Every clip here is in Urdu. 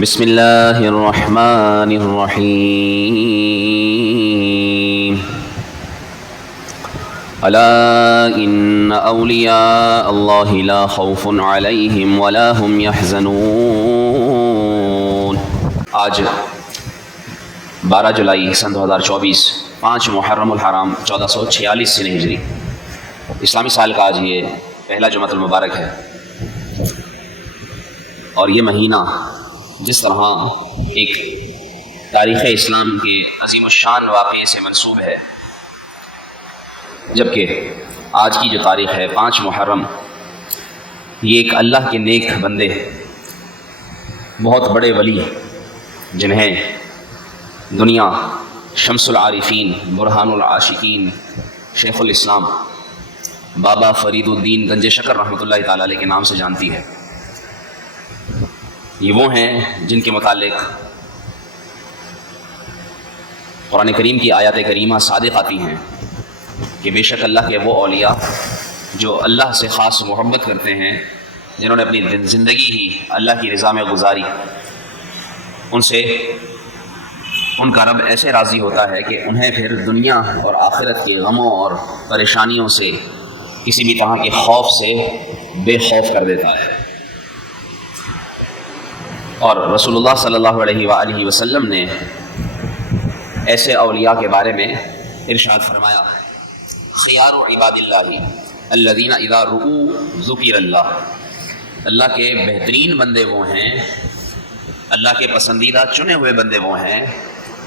بسم اللہ الرحمن الرحیم الا ان اولیاء اللہ لا خوف علیہم ولا هم يحزنون۔ آج 12 جولائی سن 2024، 5 محرم الحرام 1446 سنہ ہجری، اسلامی سال کا آج یہ پہلا جمعۃ المبارک ہے، اور یہ مہینہ جس طرح ایک تاریخ اسلام کے عظیم الشان واقعے سے منسوب ہے، جبکہ آج کی جو تاریخ ہے 5 محرم، یہ ایک اللہ کے نیک بندے، بہت بڑے ولی، جنہیں دنیا شمس العارفین، برہان العاشقین، شیخ الاسلام بابا فرید الدین گنج شکر رحمۃ اللہ تعالی علیہ کے نام سے جانتی ہے، یہ وہ ہیں جن کے متعلق قرآن کریم کی آیات کریمہ صادق آتی ہیں کہ بے شک اللہ کے وہ اولیاء جو اللہ سے خاص محبت کرتے ہیں، جنہوں نے اپنی زندگی ہی اللہ کی رضا میں گزاری، ان کا رب ایسے راضی ہوتا ہے کہ انہیں پھر دنیا اور آخرت کے غموں اور پریشانیوں سے، کسی بھی طرح کے خوف سے بے خوف کر دیتا ہے۔ اور رسول اللہ صلی اللہ علیہ وآلہ وسلم نے ایسے اولیاء کے بارے میں ارشاد فرمایا، خیار عباد اللہ الذین اذا رؤوا ذکر اللہ، اللہ کے بہترین بندے وہ ہیں، اللہ کے پسندیدہ چنے ہوئے بندے وہ ہیں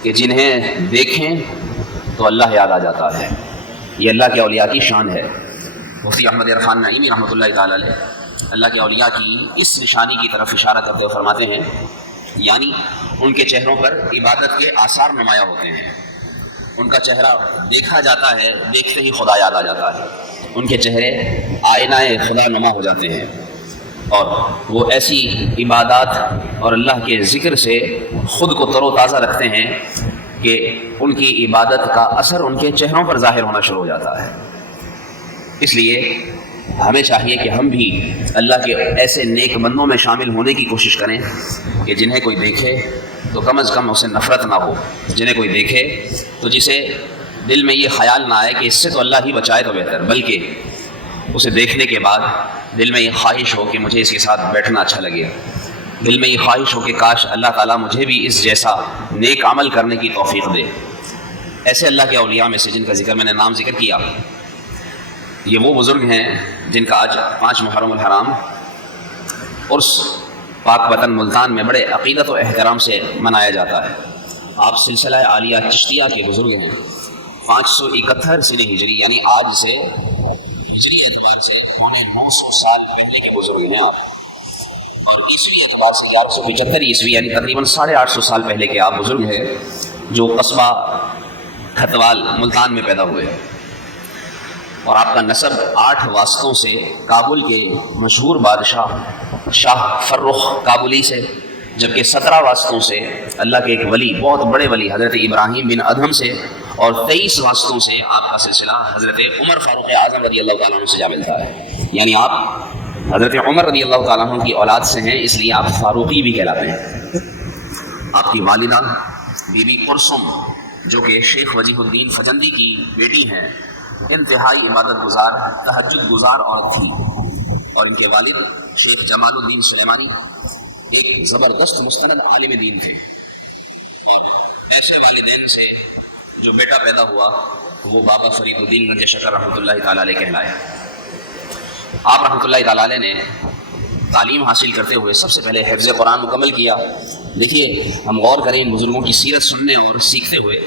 کہ جنہیں دیکھیں تو اللہ یاد آ جاتا ہے۔ یہ اللہ کے اولیاء کی شان ہے۔ مفتی احمد عرفان نعیمی رحمۃ اللہ تعالی علیہ اللہ کے اولیاء کی اس نشانی کی طرف اشارہ کرتے ہوئے فرماتے ہیں، یعنی ان کے چہروں پر عبادت کے آثار نمایاں ہوتے ہیں، ان کا چہرہ دیکھا جاتا ہے، دیکھتے ہی خدا یاد آ جاتا ہے، ان کے چہرے آئینہ خدا نما ہو جاتے ہیں، اور وہ ایسی عبادات اور اللہ کے ذکر سے خود کو تر و تازہ رکھتے ہیں کہ ان کی عبادت کا اثر ان کے چہروں پر ظاہر ہونا شروع ہو جاتا ہے۔ اس لیے ہمیں چاہیے کہ ہم بھی اللہ کے ایسے نیک بندوں میں شامل ہونے کی کوشش کریں کہ جنہیں کوئی دیکھے تو کم از کم اسے نفرت نہ ہو، جنہیں کوئی دیکھے تو جسے دل میں یہ خیال نہ آئے کہ اس سے تو اللہ ہی بچائے تو بہتر، بلکہ اسے دیکھنے کے بعد دل میں یہ خواہش ہو کہ مجھے اس کے ساتھ بیٹھنا اچھا لگے، دل میں یہ خواہش ہو کہ کاش اللہ تعالیٰ مجھے بھی اس جیسا نیک عمل کرنے کی توفیق دے۔ ایسے اللہ کے اولیاء میں سے جن کا ذکر میں نے نام ذکر کیا، یہ وہ بزرگ ہیں جن کا آج 5 محرم الحرام عرس پاک وطن ملتان میں بڑے عقیدت و احترام سے منایا جاتا ہے۔ آپ سلسلہ عالیہ چشتیہ کے بزرگ ہیں، 571 سنہ ہجری، یعنی آج سے ہجری اعتبار سے 950 سال پہلے کے بزرگ ہیں آپ، اور عیسوی اعتبار سے 1175 عیسوی، یعنی تقریباً 850 سال پہلے کے آپ بزرگ ہیں، جو قصبہ کھتوال ملتان میں پیدا ہوئے، اور آپ کا نسب 8 واسطوں سے کابل کے مشہور بادشاہ شاہ فرخ کابلی سے، جبکہ 17 واسطوں سے اللہ کے ایک ولی، بہت بڑے ولی حضرت ابراہیم بن ادہم سے، اور 23 واسطوں سے آپ کا سلسلہ حضرت عمر فاروق اعظم رضی اللہ تعالیٰ عنہ سے جا ملتا ہے، یعنی آپ حضرت عمر رضی اللہ تعالیٰ عنہ کی اولاد سے ہیں، اس لیے آپ فاروقی بھی کہلاتے ہیں۔ آپ کی والدہ بی بی قرسم، جو کہ شیخ وجیہ الدین فجندی کی بیٹی ہیں، انتہائی عبادت گزار، تہجد گزار عورت تھی، اور ان کے والد شیخ جمال الدین سلیمانی ایک زبردست مستند عالم دین تھے، اور ایسے والدین سے جو بیٹا پیدا ہوا وہ بابا فرید الدین گنج شکر رحمۃ اللہ تعالی علیہ کہلائے۔ آپ رحمۃ اللہ تعالی علیہ نے تعلیم حاصل کرتے ہوئے سب سے پہلے حفظ قرآن مکمل کیا۔ دیکھیے، ہم غور کریں بزرگوں کی سیرت سننے اور سیکھتے ہوئے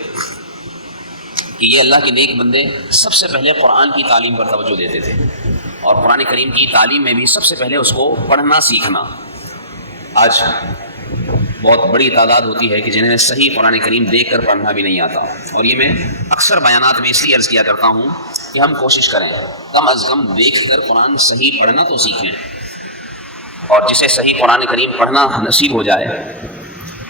کہ یہ اللہ کے نیک بندے سب سے پہلے قرآن کی تعلیم پر توجہ دیتے تھے، اور قرآن کریم کی تعلیم میں بھی سب سے پہلے اس کو پڑھنا سیکھنا۔ آج بہت بڑی تعداد ہوتی ہے کہ جنہیں صحیح قرآن کریم دیکھ کر پڑھنا بھی نہیں آتا، اور یہ میں اکثر بیانات میں اس لیے عرض کیا کرتا ہوں کہ ہم کوشش کریں کم از کم دیکھ کر قرآن صحیح پڑھنا تو سیکھیں، اور جسے صحیح قرآن کریم پڑھنا نصیب ہو جائے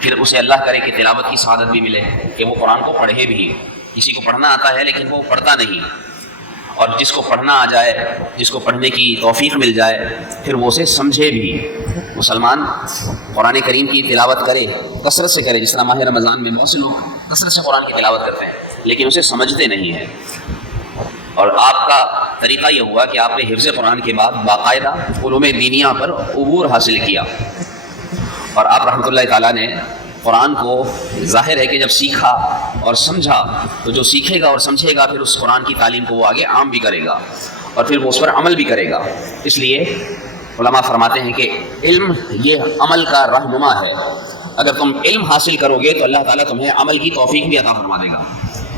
پھر اسے اللہ کرے کہ تلاوت کی سعادت بھی ملے، کہ وہ قرآن کو پڑھے بھی۔ کسی کو پڑھنا آتا ہے لیکن وہ پڑھتا نہیں، اور جس کو پڑھنا آ جائے، جس کو پڑھنے کی توفیق مل جائے، پھر وہ اسے سمجھے بھی۔ مسلمان قرآن کریم کی تلاوت کرے، کثرت سے کرے، جس طرح ماہ رمضان میں بہت سے لوگ کثرت سے قرآن کی تلاوت کرتے ہیں لیکن اسے سمجھتے نہیں ہیں۔ اور آپ کا طریقہ یہ ہوا کہ آپ نے حفظ قرآن کے بعد باقاعدہ علوم دینیہ پر عبور حاصل کیا، اور آپ رحمۃ اللہ تعالیٰ نے قرآن کو ظاہر ہے کہ جب سیکھا اور سمجھا تو جو سیکھے گا اور سمجھے گا پھر اس قرآن کی تعلیم کو وہ آگے عام بھی کرے گا اور پھر وہ اس پر عمل بھی کرے گا۔ اس لیے علماء فرماتے ہیں کہ علم یہ عمل کا رہنما ہے۔ اگر تم علم حاصل کرو گے تو اللہ تعالیٰ تمہیں عمل کی توفیق بھی عطا فرما دے گا،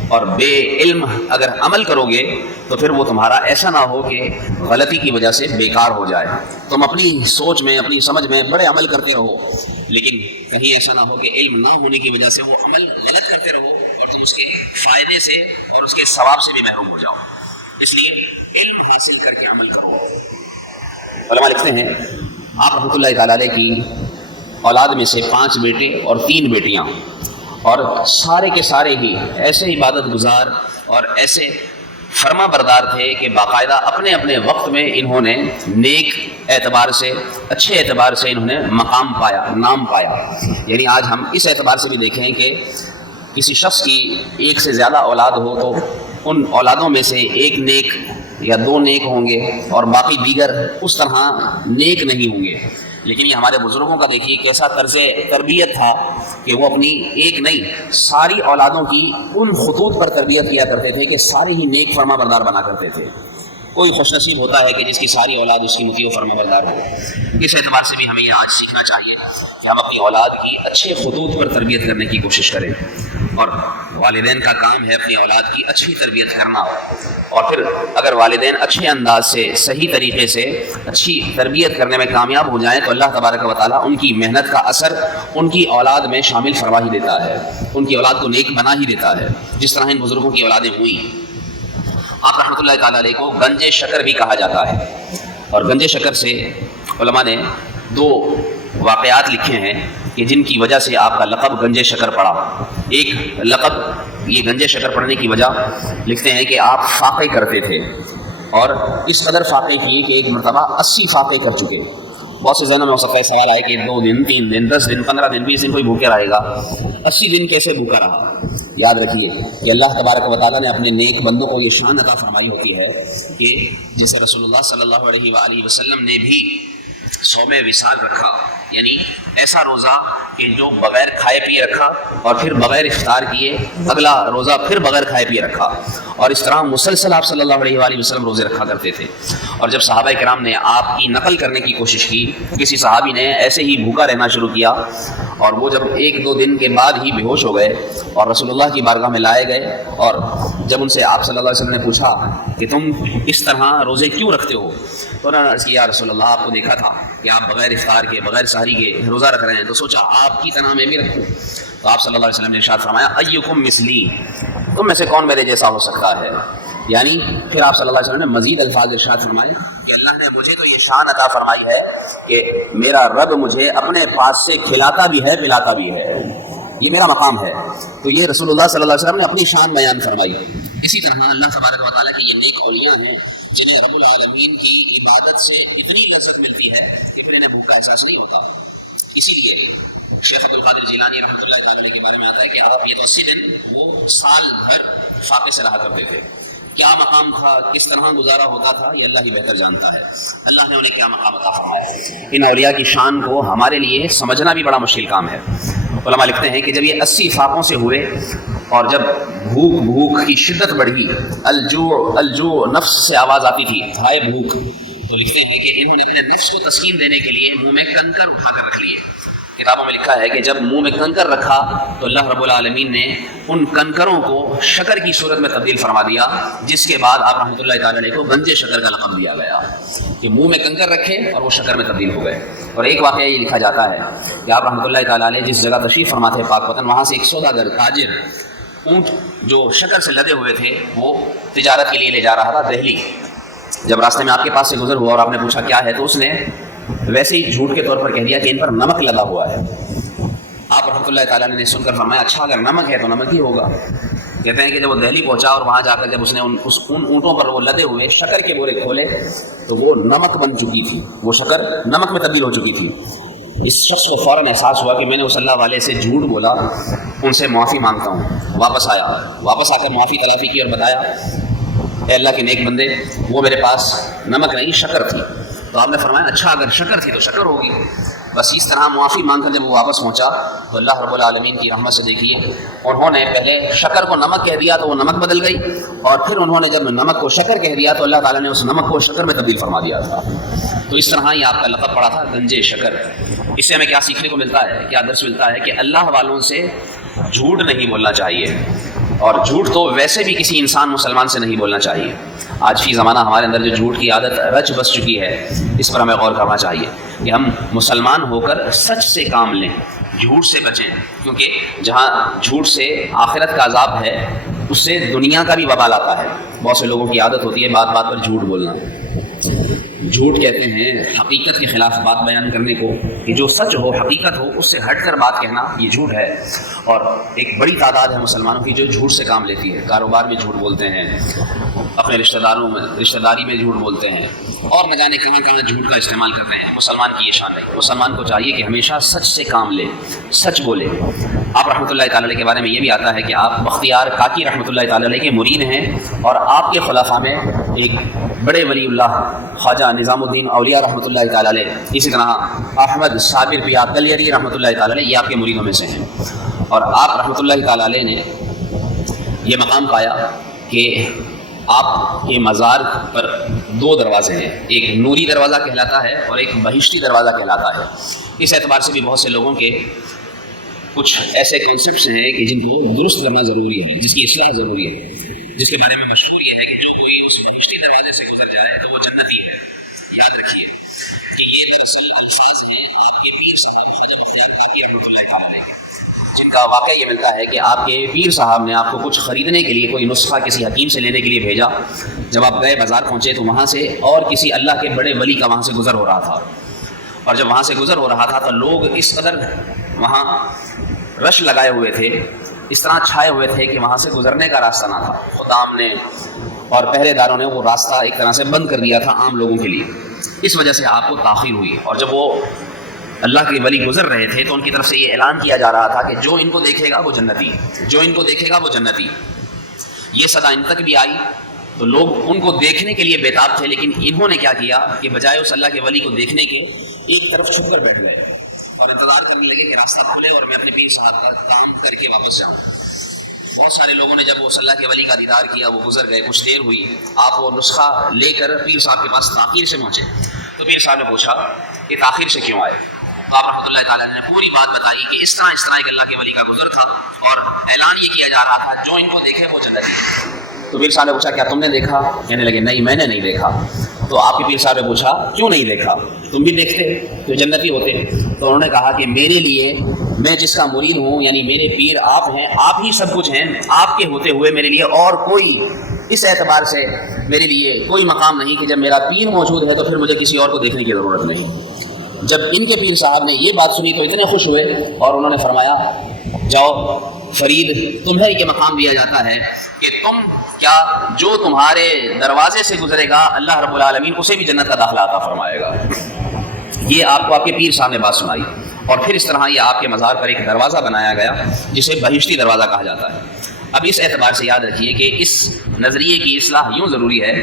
اور بے علم اگر عمل کرو گے تو پھر وہ تمہارا ایسا نہ ہو کہ غلطی کی وجہ سے بیکار ہو جائے۔ تم اپنی سوچ میں، اپنی سمجھ میں بڑے عمل کرتے رہو لیکن کہیں ایسا نہ ہو کہ علم نہ ہونے کی وجہ سے وہ عمل غلط کرتے رہو اور تم اس کے فائدے سے اور اس کے ثواب سے بھی محروم ہو جاؤ۔ اس لیے علم حاصل کر کے عمل کرو۔ علماء لکھتے ہیں آپ رحمۃ اللہ تعالیٰ علیہ کی اولاد میں سے 5 بیٹے اور 3 بیٹیاں، اور سارے کے سارے ہی ایسے عبادت گزار اور ایسے فرما بردار تھے کہ باقاعدہ اپنے اپنے وقت میں انہوں نے نیک اعتبار سے، اچھے اعتبار سے انہوں نے مقام پایا، نام پایا۔ یعنی آج ہم اس اعتبار سے بھی دیکھیں کہ کسی شخص کی 1 سے زیادہ اولاد ہو تو ان اولادوں میں سے 1 نیک یا 2 نیک ہوں گے اور باقی دیگر اس طرح نیک نہیں ہوں گے۔ لیکن یہ ہمارے بزرگوں کا دیکھیے کیسا طرز تربیت تھا کہ وہ اپنی ایک نہیں ساری اولادوں کی ان خطوط پر تربیت کیا کرتے تھے کہ سارے ہی نیک فرما بردار بنا کرتے تھے۔ کوئی خوش نصیب ہوتا ہے کہ جس کی ساری اولاد اس کی مطیع و فرما بردار ہو۔ اس اعتبار سے بھی ہمیں یہ آج سیکھنا چاہیے کہ ہم اپنی اولاد کی اچھے خطوط پر تربیت کرنے کی کوشش کریں، اور والدین کا کام ہے اپنی اولاد کی اچھی تربیت کرنا، اور پھر اگر والدین اچھے انداز سے، صحیح طریقے سے اچھی تربیت کرنے میں کامیاب ہو جائیں تو اللہ تبارک و تعالیٰ ان کی محنت کا اثر ان کی اولاد میں شامل فرما ہی دیتا ہے، ان کی اولاد کو نیک بنا ہی دیتا ہے، جس طرح ان بزرگوں کی اولادیں ہوئیں۔ آپ رحمۃ اللہ تعالیٰ علیہ کو گنج شکر بھی کہا جاتا ہے، اور گنج شکر سے علماء نے 2 واقعات لکھے ہیں کہ جن کی وجہ سے آپ کا لقب گنج شکر پڑا۔ ایک لقب یہ گنج شکر پڑنے کی وجہ لکھتے ہیں کہ آپ فاقے کرتے تھے، اور اس قدر فاقے کیے کہ ایک مرتبہ 80 فاقے کر چکے۔ بہت سے ذہنوں میں ہو سکتا ہے سوال آئے کہ 2 دن، 3 دن، 10 دن، 15 دن، 20 دن کوئی بھوکے رہے گا، 80 دن کیسے بھوکا رہا؟ یاد رکھیے کہ اللہ تبارک و تعالیٰ نے اپنے نیک بندوں کو یہ شان عطا فرمائی ہوتی ہے کہ جیسے رسول اللہ صلی اللہ علیہ وآلہ وسلم نے بھی صوم وصال رکھا، یعنی ایسا روزہ کہ جو بغیر کھائے پیے رکھا اور پھر بغیر افطار کیے، اگلا روزہ پھر بغیر کھائے پیے رکھا، اور اس طرح مسلسل آپ صلی اللہ علیہ وآلہ وسلم روزے رکھا کرتے تھے۔ اور جب صحابہ کرام نے آپ کی نقل کرنے کی کوشش کی، کسی صحابی نے ایسے ہی بھوکا رہنا شروع کیا اور وہ جب 1-2 دن کے بعد ہی بے ہوش ہو گئے اور رسول اللہ کی بارگاہ میں لائے گئے، اور جب ان سے آپ صلی اللہ علیہ وسلم نے پوچھا کہ تم اس طرح روزے کیوں رکھتے ہو، تو انہوں نے عرض کیا یا رسول اللہ آپ کو دیکھا تھا کہ آپ بغیر افطار کے، بغیر سحری کے روزہ رکھ رہے ہیں، تو سوچا آپ کی طرح میں بھی رکھوں۔ تو آپ صلی اللہ علیہ وسلم نے ارشاد فرمایا ایکم مثلی، تم میں سے کون میرے جیسا ہو سکتا ہے؟ یعنی پھر آپ صلی اللہ علیہ وسلم نے مزید الفاظ ارشاد فرمائے کہ اللہ نے مجھے تو یہ شان عطا فرمائی ہے کہ میرا رب مجھے اپنے پاس سے کھلاتا بھی ہے، پلاتا بھی ہے، یہ میرا مقام ہے۔ تو یہ رسول اللہ صلی اللہ علیہ وسلم نے اپنی شان بیان فرمائی۔ اسی طرح اللہ تبارک و تعالیٰ کے یہ نیک اولیاء ہیں جنہیں رب العالمین کی عبادت سے اتنی لذت ملتی ہے کہ پھر انہیں بھوک کا احساس نہیں ہوتا۔ اسی لیے شیخ عبد القادر جیلانی رحمۃ اللہ تعالیٰ علیہ کے بارے میں آتا ہے کہ آپ یہ تو 80 دن وہ سال بھر فاقے سے رہا کرتے تھے۔ کیا مقام تھا، کس طرح گزارا ہوتا تھا، یہ اللہ ہی بہتر جانتا ہے۔ اللہ نے انہیں کیا مقام عطا فرمایا۔ ان اولیاء کی شان کو ہمارے لیے سمجھنا بھی بڑا مشکل کام ہے۔ علماء لکھتے ہیں کہ جب یہ 80 فاقوں سے ہوئے اور جب بھوک کی شدت بڑھی، الجوع نفس سے آواز آتی تھی، ہائے بھوک، تو لکھتے ہیں کہ انہوں نے اپنے نفس کو تسکین دینے کے لیے منہ میں کنکر اٹھا کر رکھ لیے۔ کتابوں میں لکھا ہے کہ جب منہ میں کنکر رکھا تو اللہ رب العالمین نے ان کنکروں کو شکر کی صورت میں تبدیل فرما دیا، جس کے بعد آپ رحمۃ اللہ تعالیٰ علیہ کو گنج شکر کا لقب دیا گیا کہ منہ میں کنکر رکھے اور وہ شکر میں تبدیل ہو گئے۔ اور ایک واقعہ یہ لکھا جاتا ہے کہ آپ رحمۃ اللہ تعالیٰ علیہ جس جگہ تشریف فرما تھے پاک وطن، وہاں سے ایک سوداگر تاجر اونٹ جو شکر سے لدے ہوئے تھے وہ تجارت کے لیے لے جا رہا تھا دہلی۔ جب راستے میں آپ کے پاس سے گزر ہوا اور آپ نے پوچھا کیا ہے، تو اس نے ویسے ہی جھوٹ کے طور پر کہہ دیا کہ ان پر نمک لگا ہوا ہے۔ آپ رحمۃ اللہ تعالیٰ نے سن کر فرمایا اچھا اگر نمک ہے تو نمک ہی ہوگا۔ کہتے ہیں کہ جب وہ دہلی پہنچا اور وہاں جا کر جب اس نے ان اونٹوں پر وہ لدے ہوئے شکر کے بورے کھولے تو وہ نمک بن چکی تھی، وہ شکر نمک میں تبدیل ہو چکی تھی۔ اس شخص کو فوراً احساس ہوا کہ میں نے اس اللہ والے سے جھوٹ بولا، ان سے معافی مانگتا ہوں۔ واپس آیا، واپس آ کر معافی تلافی کی اور بتایا اے اللہ کے نیک بندے، وہ میرے پاس نمک نہیں شکر تھی۔ تو آپ نے فرمایا اچھا اگر شکر تھی تو شکر ہوگی۔ بس اس طرح معافی مانگ کر جب وہ واپس پہنچا تو اللہ رب العالمین کی رحمت سے دیکھیے انہوں نے پہلے شکر کو نمک کہہ دیا تو وہ نمک بدل گئی، اور پھر انہوں نے جب نمک کو شکر کہہ دیا تو اللہ تعالیٰ نے اس نمک کو شکر میں تبدیل فرما دیا تھا۔ تو اس طرح ہی آپ کا لقب پڑا تھا گنجے شکر۔ اس سے ہمیں کیا سیکھنے کو ملتا ہے، کیا درس ملتا ہے کہ اللہ والوں سے جھوٹ نہیں بولنا چاہیے، اور جھوٹ تو ویسے بھی کسی انسان مسلمان سے نہیں بولنا چاہیے۔ آج فی زمانہ ہمارے اندر جو جھوٹ کی عادت رچ بس چکی ہے، اس پر ہمیں غور کرنا چاہیے کہ ہم مسلمان ہو کر سچ سے کام لیں، جھوٹ سے بچیں، کیونکہ جہاں جھوٹ سے آخرت کا عذاب ہے اس سے دنیا کا بھی وبال آتا ہے۔ بہت سے لوگوں کی عادت ہوتی ہے بات بات پر جھوٹ بولنا۔ جھوٹ کہتے ہیں حقیقت کے خلاف بات بیان کرنے کو، کہ جو سچ ہو حقیقت ہو اس سے ہٹ کر بات کہنا یہ جھوٹ ہے۔ اور ایک بڑی تعداد ہے مسلمانوں کی جو جھوٹ سے کام لیتی ہے، کاروبار میں جھوٹ بولتے ہیں، اپنے رشتہ داری میں جھوٹ بولتے ہیں، اور نہ جانے کہاں کہاں جھوٹ کا استعمال کرتے ہیں۔ مسلمان کی یہ شان نہیں، مسلمان کو چاہیے کہ ہمیشہ سچ سے کام لے، سچ بولے۔ آپ رحمۃ اللہ تعالی علیہ کے بارے میں یہ بھی آتا ہے کہ آپ بختیار کاکی رحمۃ اللہ تعالی علیہ کے مرید ہیں، اور آپ کے خلفاء میں ایک بڑے ولی اللہ خواجہ نظام الدین اولیاء رحمۃ اللہ تعالی علیہ، اسی طرح احمد صابر پیا کلیری رحمۃ اللہ تعالی علیہ، یہ آپ کے مریدوں میں سے ہیں۔ اور آپ رحمۃ اللہ تعالی علیہ نے یہ مقام پایا کہ آپ کے مزار پر دو دروازے ہیں، ایک نوری دروازہ کہلاتا ہے اور ایک بہشتی دروازہ کہلاتا ہے۔ اس اعتبار سے بھی بہت سے لوگوں کے کچھ ایسے کنسیپٹس ہیں کہ جن کو درست کرنا ضروری ہے، جس کی اصلاح ضروری ہے، جس کے بارے میں مشہور یہ ہے کہ جو کوئی اس بہشتی دروازے سے گزر جائے تو وہ جنتی ہے۔ یاد رکھیے کہ یہ دراصل الفاظ ہیں آپ کے پیر صاحب خواجہ بختیار کاکی رحمۃ اللہ تعالی علیہ کے، جن کا واقعہ یہ ملتا ہے کہ آپ کے پیر صاحب نے آپ کو کچھ خریدنے کے لیے کوئی نسخہ کسی حکیم سے لینے کے لیے بھیجا۔ جب آپ گئے بازار پہنچے تو وہاں سے اور کسی اللہ کے بڑے ولی کا وہاں سے گزر ہو رہا تھا، اور جب وہاں سے گزر ہو رہا تھا تو لوگ اس قدر وہاں رش لگائے ہوئے تھے، اس طرح چھائے ہوئے تھے کہ وہاں سے گزرنے کا راستہ نہ تھا۔ خدام نے اور پہرے داروں نے وہ راستہ ایک طرح سے بند کر دیا تھا عام لوگوں کے لیے، اس وجہ سے آپ کو تاخیر ہوئی۔ اور جب وہ اللہ کے ولی گزر رہے تھے تو ان کی طرف سے یہ اعلان کیا جا رہا تھا کہ جو ان کو دیکھے گا وہ جنتی، جو ان کو دیکھے گا وہ جنتی۔ یہ صدا ان تک بھی آئی تو لوگ ان کو دیکھنے کے لیے بےتاب تھے، لیکن انہوں نے کیا کیا کہ بجائے اس اللہ کے ولی کو دیکھنے کے ایک طرف چھپ کر بیٹھ گئے اور انتظار کرنے لگے کہ راستہ کھلے اور میں اپنے پیر صاحب کا کام کر کے واپس جاؤں۔ بہت سارے لوگوں نے جب اس اللہ کے ولی کا دیدار کیا، وہ گزر گئے، کچھ دیر ہوئی، آپ وہ نسخہ لے کر پیر صاحب کے پاس تاخیر سے پہنچے تو پیر صاحب نے پوچھا کہ تاخیر سے کیوں آئے؟ تو آپ رحمۃ اللہ تعالیٰ نے پوری بات بتائی کہ اس طرح ایک اللہ کے ولی کا گزر تھا اور اعلان یہ کیا جا رہا تھا جو ان کو دیکھے وہ جنتی۔ تو پیر صاحب نے پوچھا کیا تم نے دیکھا؟ کہنے لگے نہیں میں نے نہیں دیکھا۔ تو آپ کے پیر صاحب نے پوچھا کیوں نہیں دیکھا؟ تم بھی دیکھتے تو جنتی ہوتے۔ تو انہوں نے کہا کہ میرے لیے، میں جس کا مرید ہوں، یعنی میرے پیر آپ ہیں، آپ ہی سب کچھ ہیں، آپ کے ہوتے ہوئے میرے لیے اور کوئی، اس اعتبار سے میرے لیے کوئی مقام نہیں کہ جب میرا پیر موجود ہے تو پھر مجھے کسی اور کو دیکھنے کی ضرورت نہیں۔ جب ان کے پیر صاحب نے یہ بات سنی تو اتنے خوش ہوئے اور انہوں نے فرمایا جاؤ فرید، تمہیں یہ مقام دیا جاتا ہے کہ تم کیا جو تمہارے دروازے سے گزرے گا اللہ رب العالمین اسے بھی جنت کا داخلہ عطا فرمائے گا۔ یہ آپ کو آپ کے پیر صاحب نے بات سنائی، اور پھر اس طرح یہ آپ کے مزار پر ایک دروازہ بنایا گیا جسے بہشتی دروازہ کہا جاتا ہے۔ اب اس اعتبار سے یاد رکھیے کہ اس نظریے کی اصلاح یوں ضروری ہے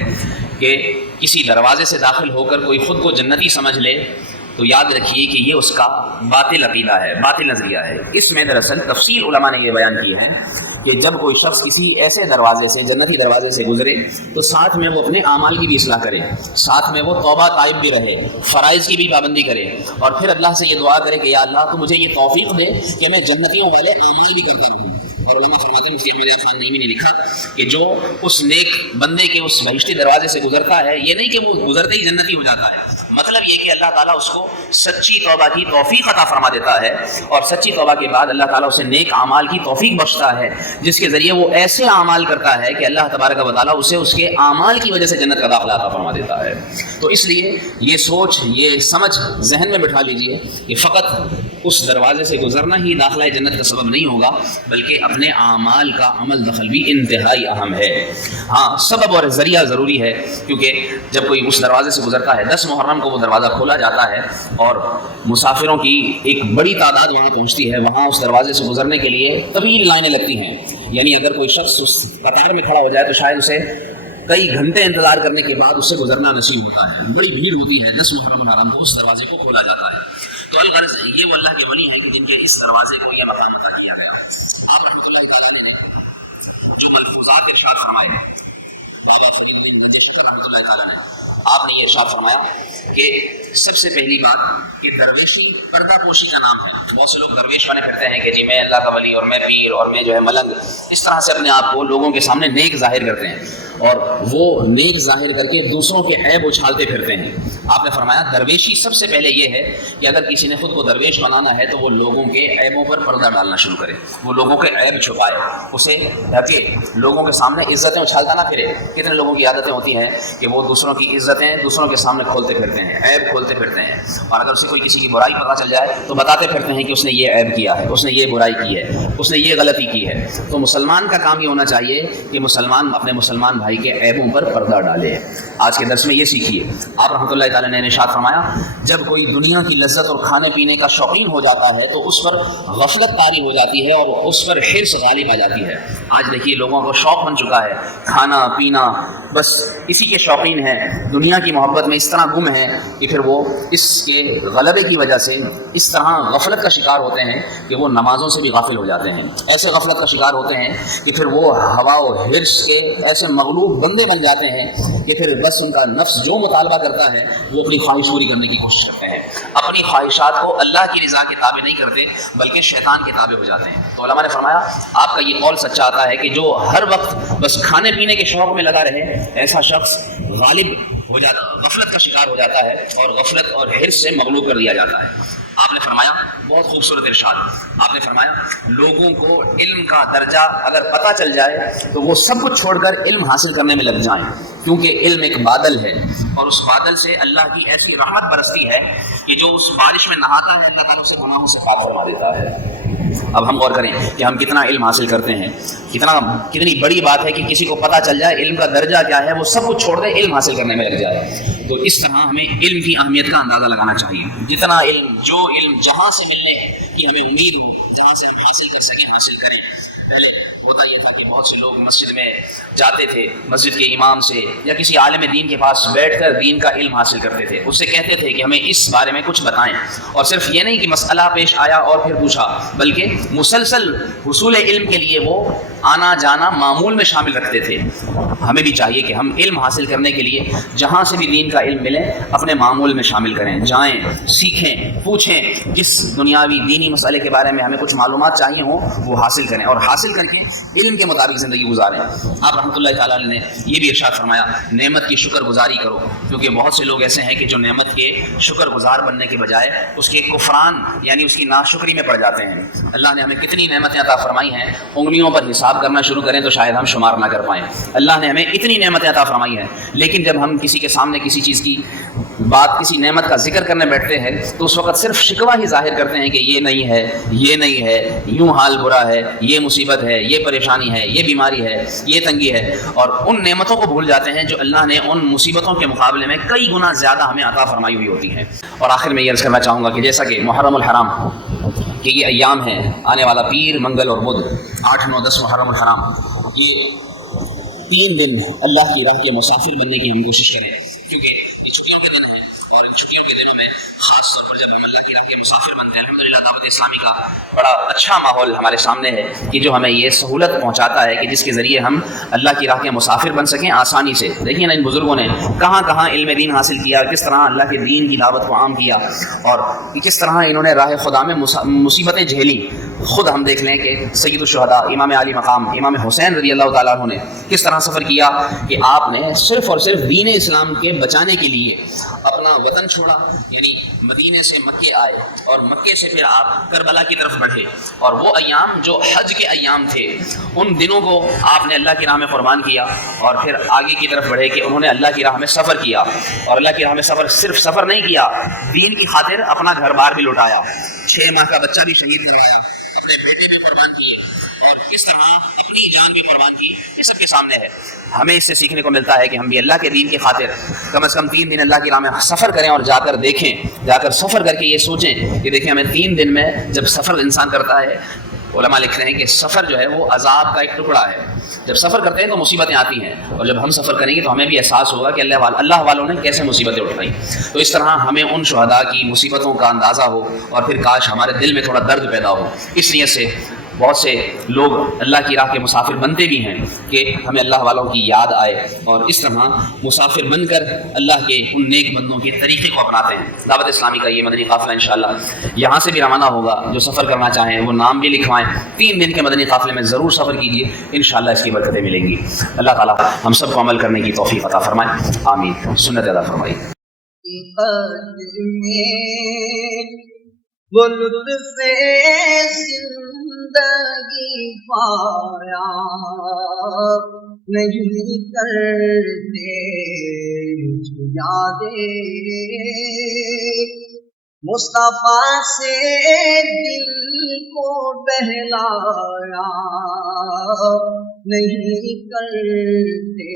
کہ کسی دروازے سے داخل ہو کر کوئی خود کو جنتی سمجھ لے تو یاد رکھیے کہ یہ اس کا باطل عقیدہ ہے، باطل نظریہ ہے۔ اس میں دراصل تفصیل علماء نے یہ بیان کی ہے کہ جب کوئی شخص کسی ایسے دروازے سے، جنتی دروازے سے گزرے تو ساتھ میں وہ اپنے اعمال کی بھی اصلاح کرے، ساتھ میں وہ توبہ تائب بھی رہے، فرائض کی بھی پابندی کرے، اور پھر اللہ سے یہ دعا کرے کہ یا اللہ تو مجھے یہ توفیق دے کہ میں جنتیوں والے اعمال بھی کرتا رہوں۔ اور علماء فرماتے ہیں، مفتی احمد خان نعیمی نے لکھا کہ جو اس نیک بندے کے اس بہشتی دروازے سے گزرتا ہے، یہ نہیں کہ وہ گزرتے ہی جنتی ہو جاتا ہے، مطلب یہ کہ اللہ تعالیٰ اس کو سچی توبہ کی توفیق عطا فرما دیتا ہے، اور سچی توبہ کے بعد اللہ تعالیٰ اسے نیک اعمال کی توفیق بخشتا ہے، جس کے ذریعے وہ ایسے اعمال کرتا ہے کہ اللہ تبارک و تعالیٰ اسے اس کے اعمال کی وجہ سے جنت کا داخلہ عطا فرما دیتا ہے۔ تو اس لیے یہ سوچ، یہ سمجھ ذہن میں بٹھا لیجئے کہ فقط اس دروازے سے گزرنا ہی داخلہ جنت کا سبب نہیں ہوگا، بلکہ اپنے اعمال کا عمل دخل بھی انتہائی اہم ہے۔ ہاں سبب اور ذریعہ ضروری ہے، کیونکہ جب کوئی اس دروازے سے گزرتا ہے 10 محرم کو وہ دروازہ کھولا جاتا ہے اور مسافروں کی ایک بڑی تعداد وہاں پہنچتی ہے، وہاں اس دروازے سے گزرنے کے لیے طویل لائنیں لگتی ہیں، یعنی اگر کوئی شخص اس قطار میں کھڑا ہو جائے تو شاید اسے کئی گھنٹے انتظار کرنے کے بعد اس سے گزرنا نصیب ہوتا ہے، بڑی بھیڑ ہوتی ہے۔ 10 محرم الحرام کو اس دروازے کو کھولا جاتا ہے۔ تو الغرض یہ وہ اللہ کے ولی ہیں کہ جن کے اس دروازے کو یہ مقام عطا کیا گیا۔ آپ رحمۃ اللہ تعالیٰ نے جو ملفوظات ارشاد فرمائے بابا فرید الدین نجاشی رحمۃ اللہ تعالیٰ نے، آپ نے یہ ارشاد فرمایا کہ سب سے پہلی بات کہ درویشی پردہ پوشی کا نام ہے۔ بہت سے لوگ درویش بنے پھرتے ہیں کہ جی میں اللہ کا ولی اور میں پیر اور میں جو ہے ملنگ، اس طرح سے اپنے آپ کو لوگوں کے سامنے نیک ظاہر کرتے ہیں اور وہ نیک ظاہر کر کے دوسروں کے عیب اچھالتے پھرتے ہیں۔ آپ نے فرمایا درویشی سب سے پہلے یہ ہے کہ اگر کسی نے خود کو درویش بنانا ہے تو وہ لوگوں کے عیبوں پر پردہ ڈالنا شروع کرے، وہ لوگوں کے عیب چھپائے، اسے ڈھکے، لوگوں کے سامنے عزتیں اچھالتا نہ پھرے۔ کتنے لوگوں کی عادتیں ہوتی ہیں کہ وہ دوسروں کی عزتیں دوسروں کے سامنے کھولتے پھرتے ہیں، عیب کھولتے پھرتے ہیں، اور اگر اسے کوئی کسی کی برائی پتہ چل جائے تو بتاتے پھرتے ہیں کہ اس نے یہ عیب کیا ہے، اس نے یہ برائی کی ہے، اس نے یہ غلطی کی ہے۔ تو مسلمان کا کام یہ ہونا چاہیے کہ مسلمان اپنے مسلمان بھائی کے عیبوں پر پردہ ڈالے۔ آج کے درس میں یہ سیکھیے۔ آپ رحمۃ اللہ تعالیٰ نے ارشاد فرمایا جب کوئی دنیا کی لذت اور کھانے پینے کا شوقین ہو جاتا ہے تو اس پر غفلت طاری ہو جاتی ہے اور اس پر حرص غالب آ جاتی ہے۔ آج دیکھیے لوگوں کو شوق بن چکا ہے، کھانا پینا بس اسی کے شوقین ہیں، دنیا کی محبت میں اس طرح گم ہے کہ پھر وہ اس کے غلبے کی وجہ سے اس طرح غفلت کا شکار ہوتے ہیں کہ وہ نمازوں سے بھی غافل ہو جاتے ہیں، ایسے غفلت کا شکار ہوتے ہیں کہ پھر وہ ہوا و حرص کے ایسے مغلوب بندے بن جاتے ہیں کہ پھر بس ان کا نفس جو مطالبہ کرتا ہے وہ اپنی خواہش پوری کرنے کی کوشش کرتے ہیں، اپنی خواہشات کو اللہ کی رضا کے تابع نہیں کرتے بلکہ شیطان کے تابع ہو جاتے ہیں۔ تو علماء نے فرمایا آپ کا یہ قول سچا آتا ہے کہ جو ہر وقت بس کھانے پینے کے شوق میں لگا رہے ایسا شخص غالب ہو جاتا، غفلت کا شکار ہو جاتا ہے اور غفلت اور حرص سے مغلوب کر دیا جاتا ہے۔ آپ نے فرمایا بہت خوبصورت ارشاد، آپ نے فرمایا لوگوں کو علم کا درجہ اگر پتہ چل جائے تو وہ سب کچھ چھوڑ کر علم حاصل کرنے میں لگ جائیں، کیونکہ علم ایک بادل ہے اور اس بادل سے اللہ کی ایسی رحمت برستی ہے کہ جو اس بارش میں نہاتا ہے اللہ تعالیٰ اسے گناہوں سے پاک فرما دیتا ہے۔ اب ہم غور کریں کہ ہم کتنا علم حاصل کرتے ہیں، کتنی بڑی بات ہے کہ کسی کو پتہ چل جائے علم کا درجہ کیا ہے، وہ سب کچھ چھوڑ دے علم حاصل کرنے میں لگ جائے۔ تو اس طرح ہمیں علم کی اہمیت کا اندازہ لگانا چاہیے، جتنا علم جو علم جہاں سے ملنے کی ہمیں امید ہو، جہاں سے ہم حاصل کر سکیں حاصل کریں۔ پہلے ہوتا یہ تھا کہ بہت سے لوگ مسجد میں جاتے تھے، مسجد کے امام سے یا کسی عالم دین کے پاس بیٹھ کر دین کا علم حاصل کرتے تھے، اس سے کہتے تھے کہ ہمیں اس بارے میں کچھ بتائیں، اور صرف یہ نہیں کہ مسئلہ پیش آیا اور پھر پوچھا، بلکہ مسلسل حصول علم کے لیے وہ آنا جانا معمول میں شامل رکھتے تھے۔ ہمیں بھی چاہیے کہ ہم علم حاصل کرنے کے لیے جہاں سے بھی دین کا علم ملے اپنے معمول میں شامل کریں، جائیں، سیکھیں، پوچھیں، جس دنیاوی دینی مسئلے کے بارے میں ہمیں کچھ معلومات چاہیے ہوں وہ حاصل کریں اور حاصل کر کے علم کے مطابق زندگی گزاریں۔ آپ رحمۃ اللہ تعالیٰ نے یہ بھی ارشاد فرمایا نعمت کی شکر گزاری کرو، کیونکہ بہت سے لوگ ایسے ہیں کہ جو نعمت کے شکر گزار بننے کے بجائے اس کے کفران یعنی اس کی ناشکری میں پڑ جاتے ہیں۔ اللہ نے ہمیں کتنی نعمتیں عطا فرمائی ہیں، انگلیوں پر حساب کرنا شروع کریں تو شاید ہم شمار نہ کر پائیں۔ اللہ نے ہمیں اتنی نعمتیں عطا فرمائی ہیں، لیکن جب ہم کسی کے سامنے کسی چیز کی بات، کسی نعمت کا ذکر کرنے بیٹھتے ہیں تو اس وقت صرف شکوہ ہی ظاہر کرتے ہیں کہ یہ نہیں ہے، یہ نہیں ہے، یوں حال برا ہے، یہ مصیبت ہے، یہ پریشانی ہے، یہ بیماری ہے، یہ تنگی ہے، اور ان نعمتوں کو بھول جاتے ہیں جو اللہ نے ان مصیبتوں کے مقابلے میں کئی گنا زیادہ ہمیں عطا فرمائی ہوئی ہوتی ہیں۔ اور آخر میں یہ عرض کرنا چاہوں گا کہ جیسا کہ محرم الحرام کہ یہ ایام ہیں، آنے والا پیر، منگل اور بدھ، 8، 9، 10 محرم الحرام، یہ 3 دن اللہ کی راہ کے مسافر بننے کی ہم کوشش کریں، کیونکہ یہ چھٹیوں کے دن ہیں اور ان چھٹیوں کے دنوں میں خاص طور پر جب ہم اللہ کی راہ کے مسافر بنتے ہیں، الحمدللہ دعوت اسلامی کا بڑا اچھا ماحول ہمارے سامنے ہے کہ جو ہمیں یہ سہولت پہنچاتا ہے کہ جس کے ذریعے ہم اللہ کی راہ کے مسافر بن سکیں آسانی سے۔ دیکھیے نا ان بزرگوں نے کہاں کہاں علم دین حاصل کیا، کس طرح اللہ کے دین کی دعوت کو عام کیا، اور کس طرح انہوں نے راہ خدا میں مصیبتیں جھیلی، خود ہم دیکھ لیں کہ سید الشہداء امام علی مقام امام حسین رضی اللہ تعالیٰ عنہ نے کس طرح سفر کیا کہ آپ نے صرف اور صرف دین اسلام کے بچانے کے لیے اپنا وطن چھوڑا، یعنی مدینے سے مکے آئے اور مکے سے پھر آپ کربلا کی طرف بڑھے، اور وہ ایام جو حج کے ایام تھے ان دنوں کو آپ نے اللہ کی راہ میں قربان کیا، اور پھر آگے کی طرف بڑھے کہ انہوں نے اللہ کی راہ میں سفر کیا، اور اللہ کی راہ میں صرف سفر نہیں کیا، دین کی خاطر اپنا گھر بار بھی لوٹایا، 6 ماہ کا بچہ بھی شہید کروایا، اپنے بیٹے بھی قربان کیے، اور اس طرح اپنی جان بھی قربان کی۔ یہ سب کے سامنے ہے۔ ہمیں اس سے سیکھنے کو ملتا ہے کہ ہم بھی اللہ کے دین کی خاطر کم از کم 3 دن اللہ کی راہ میں سفر کریں، اور جا کر دیکھیں، جا کر سفر کر کے یہ سوچیں کہ دیکھیں ہمیں 3 دن میں جب سفر انسان کرتا ہے، علماء لکھتے ہیں کہ سفر جو ہے وہ عذاب کا ایک ٹکڑا ہے۔ جب سفر کرتے ہیں تو مصیبتیں آتی ہیں، اور جب ہم سفر کریں گے تو ہمیں بھی احساس ہوگا کہ اللہ والوں نے کیسے مصیبتیں اٹھائیں۔ تو اس طرح ہمیں ان شہداء کی مصیبتوں کا اندازہ ہو، اور پھر کاش ہمارے دل میں تھوڑا درد پیدا ہو۔ اس نیت سے بہت سے لوگ اللہ کی راہ کے مسافر بنتے بھی ہیں کہ ہمیں اللہ والوں کی یاد آئے، اور اس طرح مسافر بن کر اللہ کے ان نیک بندوں کے طریقے کو اپناتے ہیں۔ دعوت اسلامی کا یہ مدنی قافلہ انشاءاللہ یہاں سے بھی روانہ ہوگا۔ جو سفر کرنا چاہیں وہ نام بھی لکھوائیں، 3 دن کے مدنی قافلے میں ضرور سفر کیجیے، انشاءاللہ اس کی برکتیں ملیں گی۔ اللہ تعالیٰ ہم سب کو عمل کرنے کی توفیق عطا فرمائے، آمین، سنت ادا فرمائے۔ وہ لطف زندگی پایا نہیں کرتے یادیں، مصطفیٰ سے دل کو بہلایا نہیں کرتے